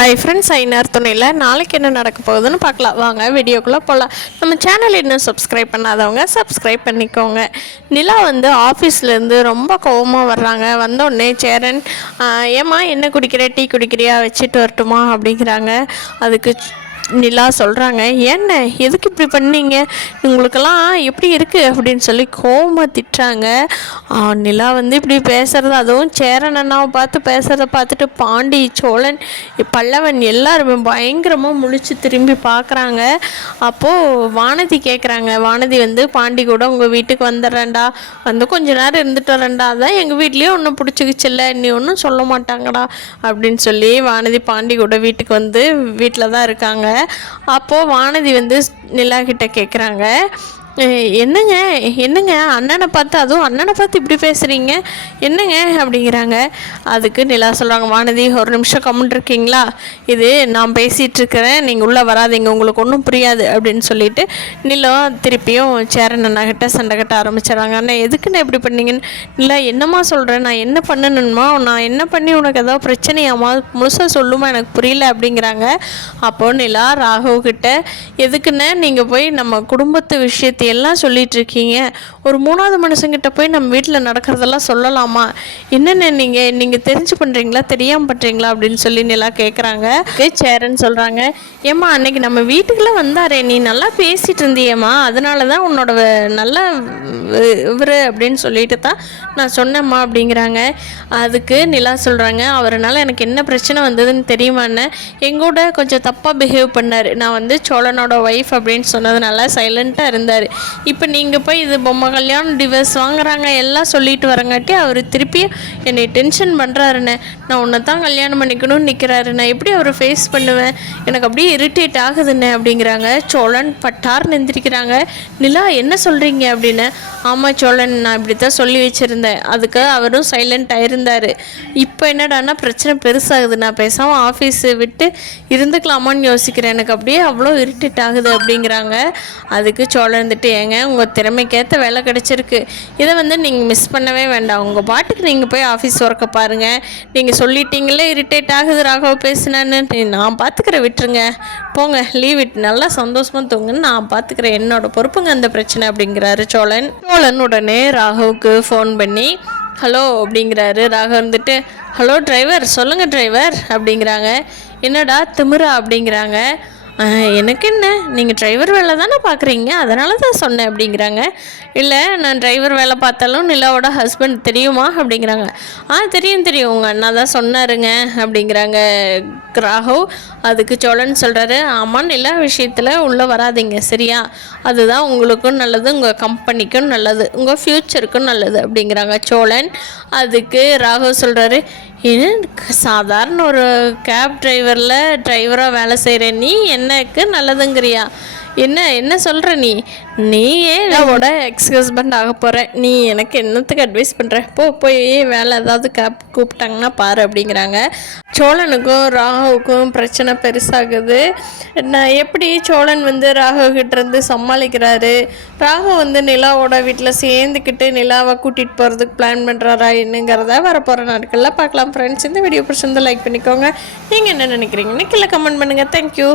Hi friends, ஐநார் துணையில் நாளைக்கு என்ன நடக்க போகுதுன்னு பார்க்கலாம். வாங்க வீடியோக்குள்ளே போகலாம். நம்ம சேனல் இன்னும் சப்ஸ்கிரைப் பண்ணாதவங்க சப்ஸ்கிரைப் பண்ணிக்கோங்க. நிலா ஆஃபீஸ்லேருந்து ரொம்ப கோவமாக வர்றாங்க. வந்தோடனே சேரன், ஏம்மா என்ன குடிக்கிற, டீ குடிக்கிறியா, வச்சுட்டு வரட்டுமா அப்படிங்கிறாங்க. அதுக்கு நிலா சொல்கிறாங்க, என்ன எதுக்கு இப்படி பண்ணீங்க, உங்களுக்கெல்லாம் எப்படி இருக்குது அப்படின்னு சொல்லி கோவமாக திட்டுறாங்க. நிலா இப்படி பேசுகிறது, அதுவும் சேரன் அண்ணாவை பார்த்து பேசுகிறத பார்த்துட்டு பாண்டி, சோழன், பல்லவன் எல்லாருமே பயங்கரமாக முழிச்சு திரும்பி பார்க்குறாங்க. அப்போது வானதி கேட்குறாங்க. வானதி பாண்டி கூட உங்கள் வீட்டுக்கு வந்துடுறேன்டா, கொஞ்ச நேரம் இருந்துட்டு வரேன்டா, அதான் எங்கள் வீட்லேயே ஒன்றும் பிடிச்சிக்கிச்சில்ல, நீ ஒன்றும் சொல்ல மாட்டாங்கடா அப்படின்னு சொல்லி வானதி பாண்டி கூட வீட்டுக்கு வீட்டில் தான் இருக்காங்க. அப்போது வானதி நிலா கிட்ட கேட்குறாங்க, என்னங்க என்னங்க அண்ணனை பார்த்து, அதுவும் அண்ணனை பார்த்து இப்படி பேசுகிறீங்க என்னங்க அப்படிங்கிறாங்க. அதுக்கு நிலா சொல்கிறாங்க, வானதி ஒரு நிமிஷம் கம்முன்னு இருக்கீங்களா, இது நான் பேசிகிட்ருக்கிறேன், நீங்கள் உள்ளே வராதிங்க, உங்களுக்கு ஒன்றும் புரியாது அப்படின்னு சொல்லிட்டு நிலா திருப்பியும் சேரன் அண்ணாகிட்ட சண்டை கட்ட ஆரம்பிச்சிடறாங்க. அண்ணா எதுக்குன்னு எப்படி பண்ணீங்கன்னு. நிலா என்னம்மா சொல்கிறேன், நான் என்ன பண்ணணுமா, நான் என்ன பண்ணி உனக்கு ஏதாவது பிரச்சனையாம்மா, முழுசாக சொல்லுமா, எனக்கு புரியல அப்படிங்கிறாங்க. அப்போது நிலா ராகவ்கிட்ட, எதுக்குன்னு நீங்கள் போய் நம்ம குடும்பத்து விஷயத்தை எல்லாம் சொல்லிட்டு இருக்கீங்க, ஒரு மூணாவது மனுஷங்கிட்ட போய் நம்ம வீட்டில் நடக்கிறதெல்லாம் சொல்லலாமா, என்னென்ன நீங்கள் தெரிஞ்சு பண்ணுறீங்களா, தெரியாமல் பண்ணுறீங்களா அப்படின்னு சொல்லி நிலா கேட்குறாங்க. சேரன் சொல்கிறாங்க, ஏம்மா அன்னைக்கு நம்ம வீட்டுக்குள்ளே வந்தாரே, நீ நல்லா பேசிகிட்டு இருந்தியம்மா, அதனால தான் உன்னோட நல்ல இவர் அப்படின்னு சொல்லிட்டு தான் நான் சொன்னேம்மா அப்படிங்கிறாங்க. அதுக்கு நிலா சொல்கிறாங்க, அவரால் எனக்கு என்ன பிரச்சனை வந்ததுன்னு தெரியுமான்னு, எங்கூட கொஞ்சம் தப்பாக பிஹேவ் பண்ணார், நான் சோழனோட ஒய்ஃப் அப்படின்னு சொன்னதுனால சைலண்ட்டாக இருந்தார். இப்போ நீங்கள் போய் இது பொம்மை கல்யாணம், டிவர்ஸ் வாங்குறாங்க எல்லாம் சொல்லிட்டு வரங்காட்டி அவர் திருப்பி என்னை டென்ஷன் பண்ணுறாருன்னு, நான் உன்னை தான் கல்யாணம் பண்ணிக்கணும்னு நிற்கிறாரு, நான் எப்படி அவரை ஃபேஸ் பண்ணுவேன், எனக்கு அப்படியே இரிட்டேட் ஆகுதுன்னு அப்படிங்கிறாங்க. சோழன் பட்டார்னு எந்திரிக்கிறாங்க. நிலா என்ன சொல்கிறீங்க அப்படின்னு. ஆமாம் சோழன், நான் இப்படி தான் சொல்லி வச்சுருந்தேன், அதுக்கு அவரும் சைலண்ட் ஆயிருந்தார், இப்போ என்னடானா பிரச்சனை பெருசாகுது, நான் பேசாமல் ஆஃபீஸு விட்டு இருந்துக்கலாமான்னு யோசிக்கிறேன், எனக்கு அப்படியே அவ்வளோ இரிட்டேட் ஆகுது அப்படிங்கிறாங்க. அதுக்கு சோழன் ஏங்க உங்கள் திறமைக்கேற்ற வேலை கிடச்சிருக்கு, இதை நீங்கள் மிஸ் பண்ணவே வேண்டாம், உங்கள் பாட்டுக்கு நீங்கள் போய் ஆஃபீஸ் ஒர்க்கை பாருங்கள், நீங்கள் சொல்லிட்டீங்களே இரிட்டேட் ஆகுது ராகவ் பேசுனான்னு, நான் பார்த்துக்கிறேன், விட்டுருங்க போங்க, லீவ் விட்டு நல்லா சந்தோஷமாக தூங்குன்னு, நான் பார்த்துக்கிறேன், என்னோட பொறுப்புங்க அந்த பிரச்சனை அப்படிங்கிறாரு சோழன். சோழன் உடனே ராகவுக்கு ஃபோன் பண்ணி ஹலோ அப்படிங்கிறாரு. ராகவ் ஹலோ டிரைவர், சொல்லுங்கள் டிரைவர் அப்படிங்கிறாங்க. என்னடா திமிரா அப்படிங்கிறாங்க. எனக்கு என்ன, நீங்கள் டிரைவர் வேலை தானே பார்க்குறீங்க, அதனால தான் சொன்னேன் அப்படிங்கிறாங்க. இல்லை, நான் டிரைவர் வேலை பார்த்தாலும் நிலாவோட ஹஸ்பண்ட் தெரியுமா அப்படிங்கிறாங்க. தெரியும் உங்கள் அண்ணா தான் சொன்னாருங்க அப்படிங்கிறாங்க ராகவ். அதுக்கு சோழன் சொல்கிறாரு, ஆமாம் நிலா விஷயத்தில் உள்ளே வராதிங்க சரியா, அதுதான் உங்களுக்கும் நல்லது, உங்கள் கம்பெனிக்கும் நல்லது, உங்கள் ஃப்யூச்சருக்கும் நல்லது அப்படிங்கிறாங்க சோழன். அதுக்கு ராகவ் சொல்கிறாரு, சாதாரண ஒரு கேப் டிரைவராக வேலை செய்கிறேன், நீ எனக்கு நல்லதுங்கிறியா, என்ன சொல்கிற நீயே என்னோட எக்ஸ் ஹஸ்பண்ட் ஆக போகிறேன், நீ எனக்கு என்னத்துக்கு அட்வைஸ் பண்ணுற, போய் வேலை ஏதாவது கேப் கூப்பிட்டாங்கன்னா பாரு அப்படிங்கிறாங்க. சோழனுக்கும் ராகவுக்கும் பிரச்சனை பெருசாகுது. நான் எப்படி சோழன் ராகவ்கிட்டேருந்து சமாளிக்கிறாரு, ராகவ் நிலாவோட வீட்டில் சேர்ந்துக்கிட்டு நிலாவை கூட்டிகிட்டு போகிறதுக்கு பிளான் பண்ணுறாரா என்னங்கிறத வரப்போகிற நாட்களில் பார்க்கலாம். ஃப்ரெண்ட்ஸ், இந்த வீடியோ பிடிச்சிருந்து லைக் பண்ணிக்கோங்க. நீங்கள் என்ன நினைக்கிறீங்கன்னு கீழே கமெண்ட் பண்ணுங்கள். தேங்க்யூ.